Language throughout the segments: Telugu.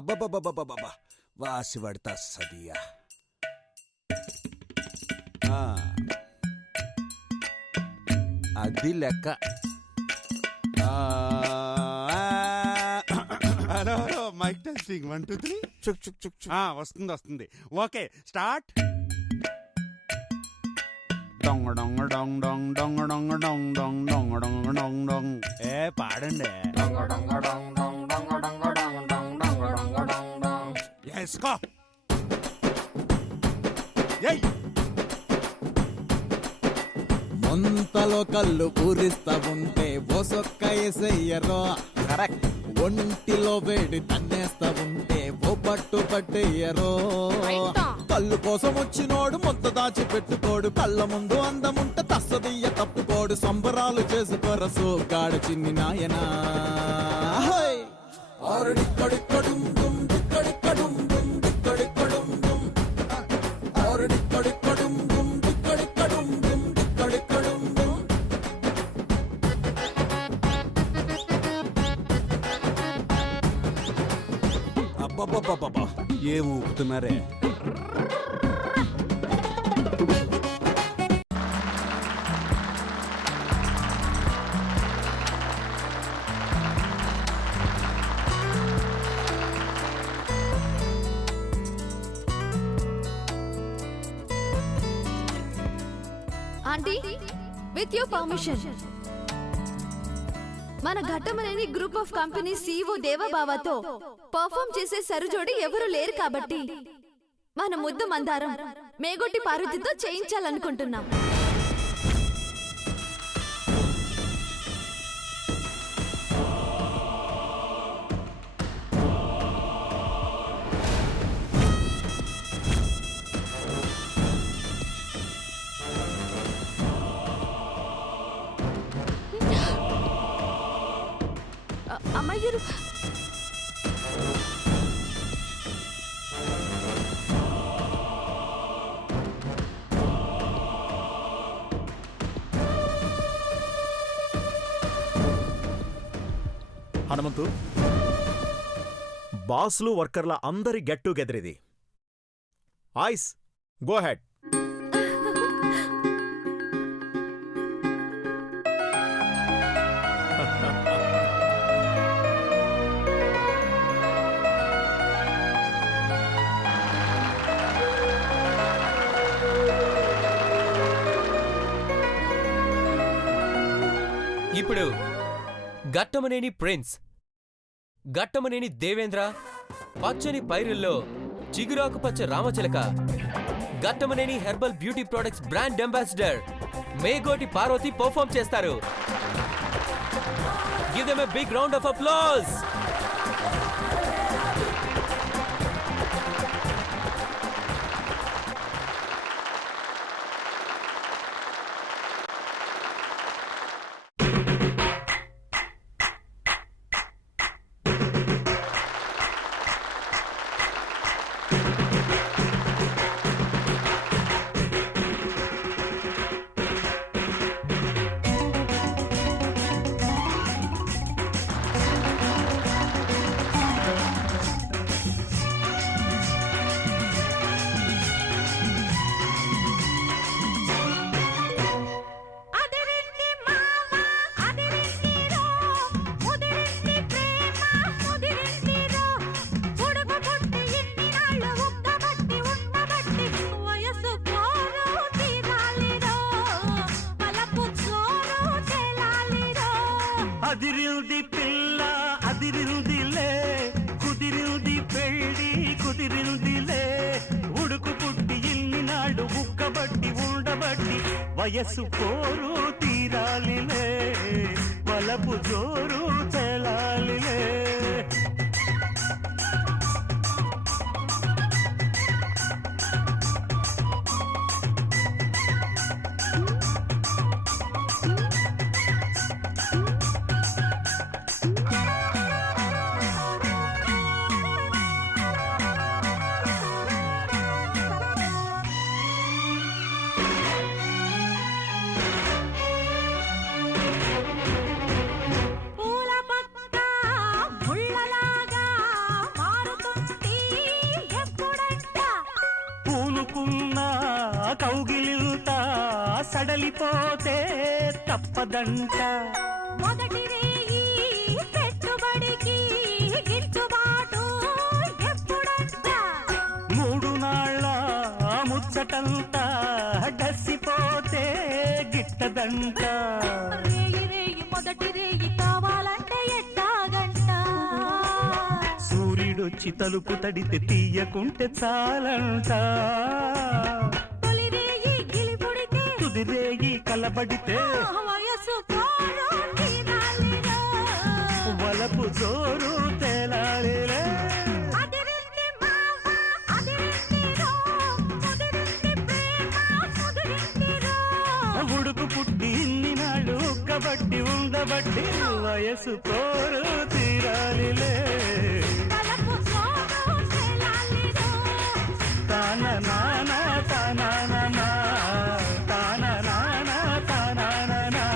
అబ్బబ్బబ్బబ్బబ్బబ్బా వాసి పడతా సదియా. అది లెక్క. హలో హలో మైక్ టెస్టింగ్ 1 2 3 చుక్ చుక్ చుక్ చుక్. వస్తుంది వస్తుంది. Okay start. డొంగ డొంగ డొంగ డొంగ డొంగ డొంగ డొంగ డొంగ డొంగ డొంగ డొంగ డొంగ. పాడండి. ఎస్కో ముంతలో కళ్ళు పూరిస్తా ఉంటే ఓసొక్క ఎసయ్యరో. కరెక్ట్. ఒంటిలో వేడి తన్నేస్తా ఉంటే ఓ పట్టు పట్టేయరో. కళ్ళు కోసం వచ్చినోడు మొత్త దాచి పెట్టుకోడు, కళ్ళ ముందు అందముంటే తస్సదియ్య తప్పుకోడు. సంబరాలు చేసుకోరసు గాడు చిన్ని నాయనా. అబ్బబ్బబ్బబ్బా ఏం ఊపుతున్నారే. ఆంటీ, విత్ యువర్ పర్మిషన్, మన Ghattamaneni group of company CEO దేవబాబాతో పర్ఫామ్ చేసే సరుజోడి ఎవరు లేరు కాబట్టి మన ముద్దు మందారం మేగొట్టి పార్వతితో చేయించాలనుకుంటున్నాం. అమ్మాయి గారు, హనుమంతు, బాస్లు వర్కర్ల అందరి గెట్ టుగెదర్ ఇది. ఐస్ గో హెడ్. ఇప్పుడు ఘట్టమనేని ప్రిన్స్, ఘట్టమనేని దేవేంద్ర, పచ్చని పైరుల్లో చిగురాకుపచ్చ రామచిలక, Ghattamaneni herbal beauty products brand ambassador Megoti Parvathi perform చేస్తారు. Give them a big round of applause. అదిరింది పిల్ల అదిరిందిలే, కుదిరింది పెళ్ళి కుదిరిందిలే, ఉడుకు పుట్టి ఇన్ని నాడు ఉక్కబట్టి ఉండబట్టి వయస్సు పోరు తీరాలిలే, వలపు జోరు తెలాలిలే. పూల పక్క ముళ్ళలాగా మారుతుంది కలిసిపోతే తప్పదంట. మొదటి రేయి పెట్టుబడికి గిట్టుబాటు ఎప్పుడంట? 3 నాళ్ళ ముచ్చటంతా డసిపోతే గిట్టదంట. రేయి మొదటి రేయి కావాలంటే ఎట్టాగంట? సూర్యుడొచ్చి తలుపు తడితే తీయకుంటే చాలంట. తొలి రేయి గిలిపుడితే తుది రేయి కలబడితే వయసు పోరు తీరాలిరా. వలపు జోరు తేలాలిలే. అదిరింది మావ అదిరిందిరో, ముదిరింది ప్రేమ ముదిరిందిరో. ఉడుకు పుట్టి ఇన్ని నాడు కబట్టి ఉండబట్టి వయసు కోరు తీరాలిలే. తలకు సోను చెలాలిరో. తాన నాన తాన నానా, తాన నాన తాన నానా.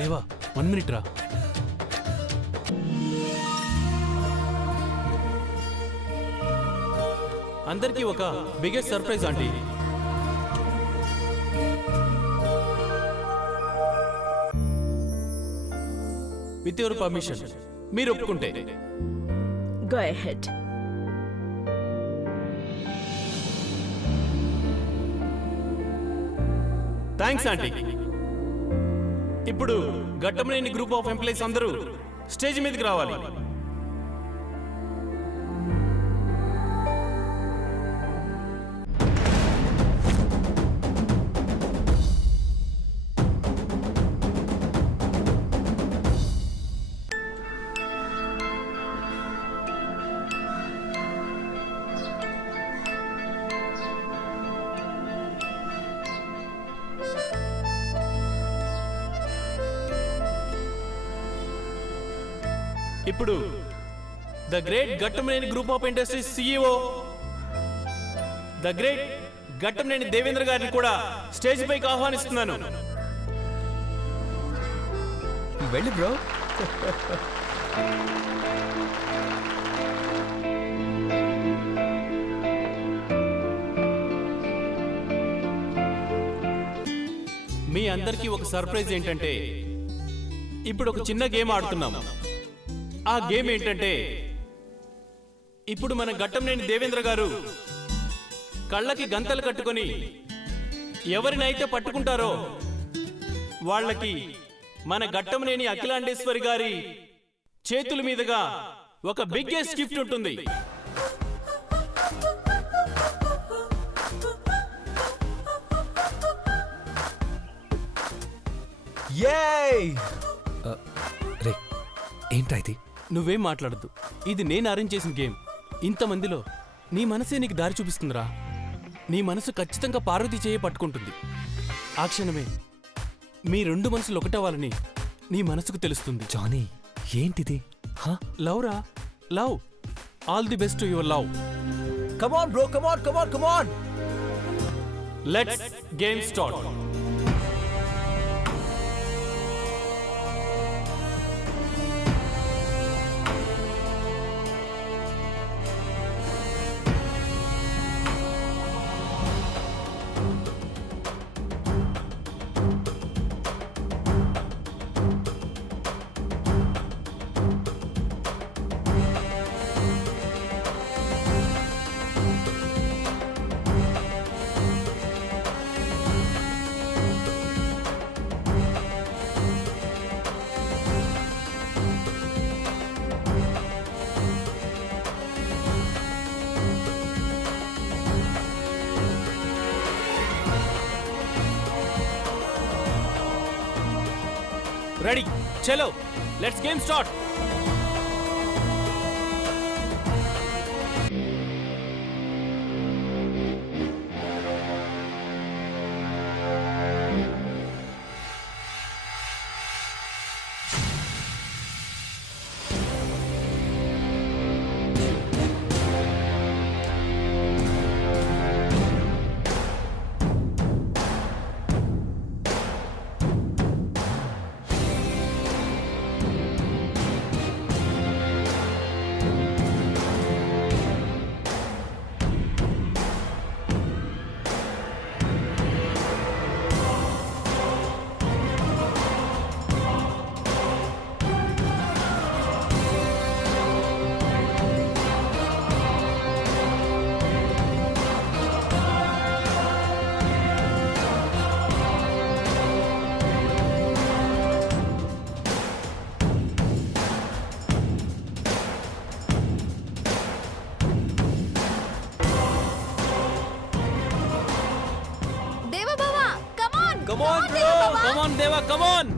దేవా 1 మినిట్ రా. అందరికీ ఒక biggest surprise aunty. With your permission, మీరు ఒప్పుకుంటే. Go ahead. Thanks aunty. ఇప్పుడు ఘట్టమనేని గ్రూప్ ఆఫ్ ఎంప్లాయీస్ అందరూ స్టేజ్ మీదకి రావాలి. ఇప్పుడు the great Ghattamaneni group of industries CEO the great Ghattamaneni Devendra గారిని కూడా స్టేజ్ పైకి ఆహ్వానిస్తున్నాను. వెళ్ళి బ్రో. మీ అందరికీ ఒక సర్ప్రైజ్ ఏంటంటే ఇప్పుడు ఒక చిన్న గేమ్ ఆడుతున్నాం. ఆ గేమ్ ఏంటంటే ఇప్పుడు మన ఘట్టమనేని దేవేంద్ర గారు కళ్ళకి గంతలు కట్టుకొని ఎవరినైతే పట్టుకుంటారో వాళ్ళకి మన ఘట్టమనేని అఖిలాండేశ్వరి గారి చేతుల మీదుగా ఒక బిగ్గెస్ట్ గిఫ్ట్ ఉంటుంది. రే ఏంటా ఇది? నువ్వేం మాట్లాడద్దు. ఇది నేను అరేంజ్ చేసిన గేమ్. ఇంతమందిలో నీ మనసే నీకు దారి చూపిస్తుందిరా. నీ మనసు ఖచ్చితంగా పార్వతి చేయ పట్టుకుంటుంది. ఆ క్షణమే మీ 2 మనసులు ఒకటవ్వాలని నీ మనసుకు తెలుస్తుంది. జానీ ఏంటిది? లవ్ రా, love. All the best to your love. Come on bro, come on, come on, come on. Let's game start. Ready, చలో, let's game start. Come on bro. Come on Deva, come on.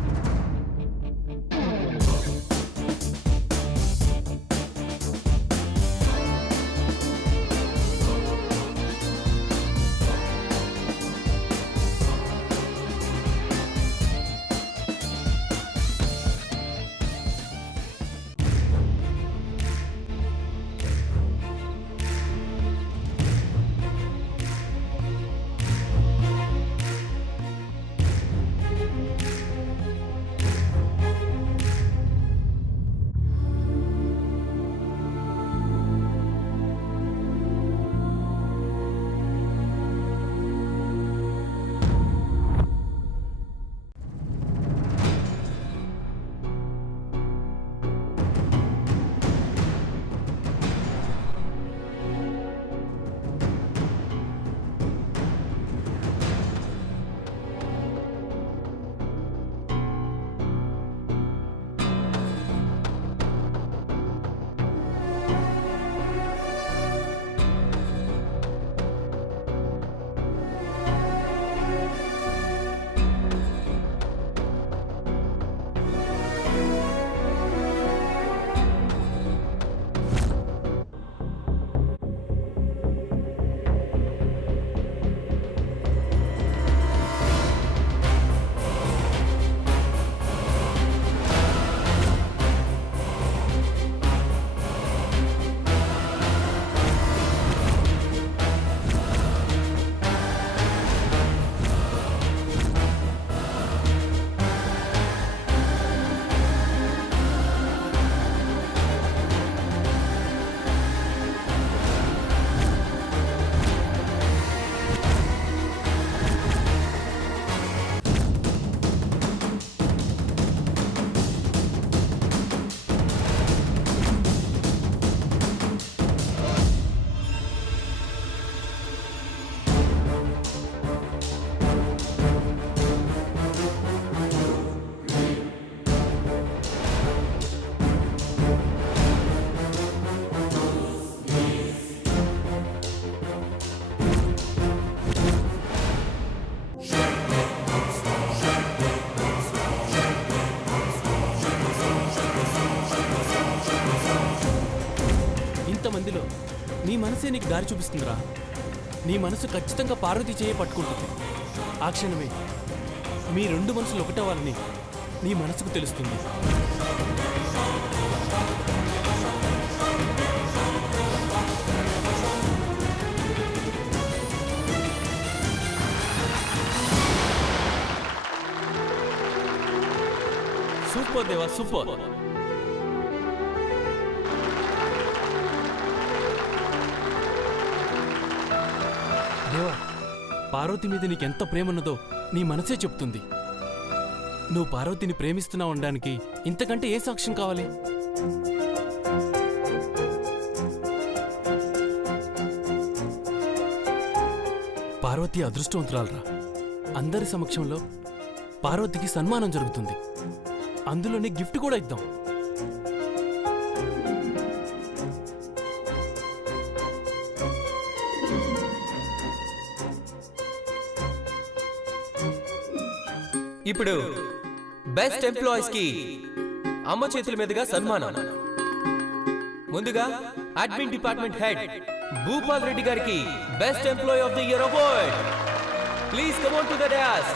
ఇంతమందిలో నీ మనసే నీకు దారి చూపిస్తుందిరా. నీ మనసు ఖచ్చితంగా పార్వతి చేయ పట్టుకుంటుంది. ఆ క్షణమే మీ రెండు మనసులు ఒకటవ్వాలని నీ మనసుకు తెలుస్తుంది. సూపర్ దేవా, సూపర్. దేవా, పార్వతి మీద నీకెంత ప్రేమ ఉన్నదో నీ మనసే చెప్తుంది. నువ్వు పార్వతిని ప్రేమిస్తున్నావు అనడానికి ఇంతకంటే ఏ సాక్ష్యం కావాలి? పార్వతి అదృష్టవంతురాలరా. అందరి సమక్షంలో పార్వతికి సన్మానం జరుగుతుంది. అందులోనే గిఫ్ట్ కూడా ఇద్దాం. ఇప్పుడు బెస్ట్ ఎంప్లాయీస్ కి అమ్మ చేతుల మీదుగా సన్మానం. ముందుగా admin department head Bhupal Reddy గారికి best employee of the year award. Please come on to the dais.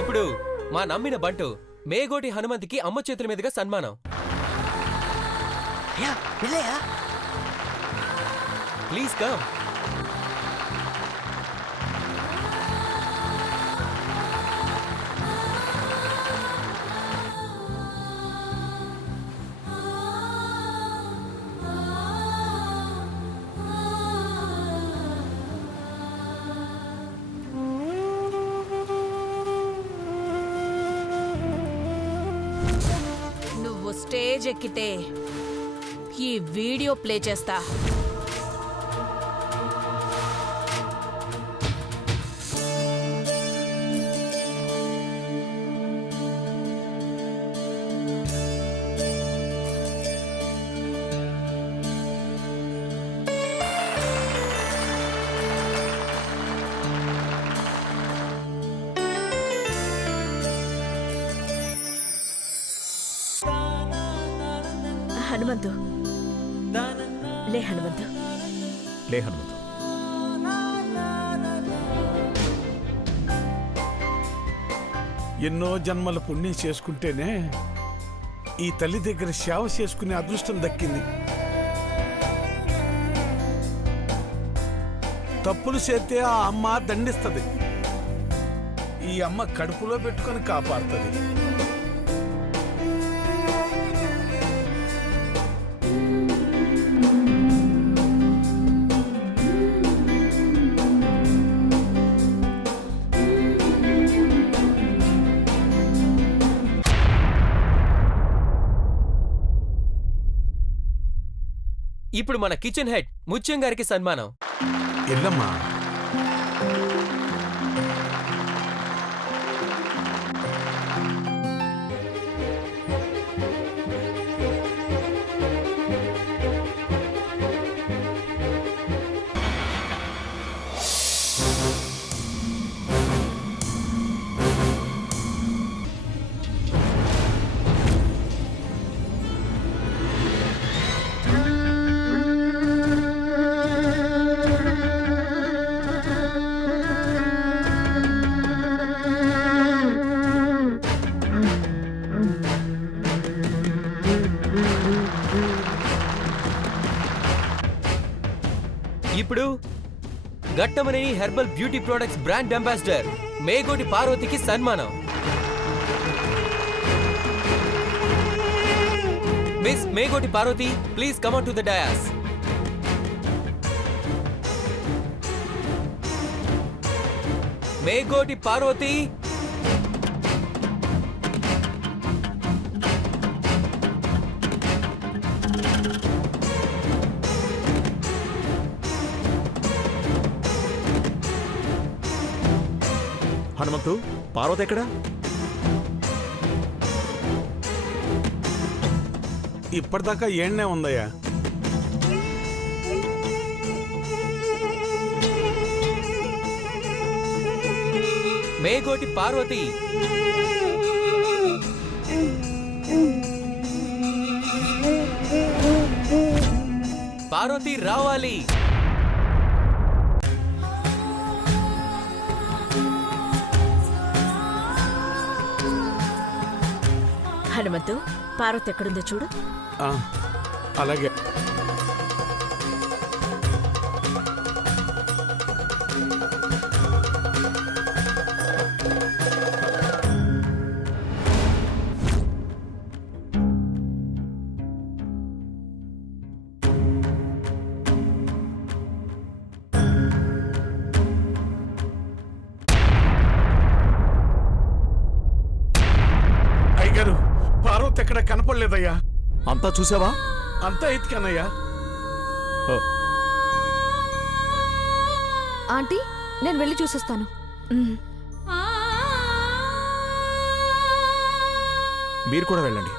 ఇప్పుడు మా నమ్మిన బంటు మేగోటి హనుమంతికి అమ్మ చేతుల మీదుగా సన్మానం. Please come. స్టేజ్ ఎక్కితే ఈ వీడియో ప్లే చేస్తా. హనుమంతు, లే హనుమంతు. లే హనుమంతు. ఎన్నో జన్మల పుణ్యం చేసుకుంటేనే ఈ తల్లి దగ్గర సేవ చేసుకునే అదృష్టం దక్కింది. తప్పులు చేస్తే ఆ అమ్మ దండిస్తుంది. ఈ అమ్మ కడుపులో పెట్టుకొని కాపాడుతుంది. ఇప్పుడు మన కిచెన్ హెడ్ ముత్యం గారికి సన్మానం. ఎల్లమ్మా, ఇప్పుడు Ghattamaneni herbal beauty products brand ambassador Megoti పార్వతికి సన్మానం. Miss Megoti Parvati, please come on to the dais. Megoti Parvati. Hanumanthu, Parvati ఎక్కడా? ఇప్పటిదాకా ఏడ్నే ఉందయ్యా. మేగోటి పార్వతి. పార్వతి రావాలి. హనుమంతు, పార్వతి ఎక్కడుందో చూడు. ఆ, అలాగే. అయ్యగారు, పార్వతి ఎక్కడ కనపడలేదయ్యా. అంతా చూసావా? అంతా ఎత్తికానయ్యా. ఆంటీ, నేను వెళ్ళి చూసొస్తాను. మీరు కూడా వెళ్ళండి.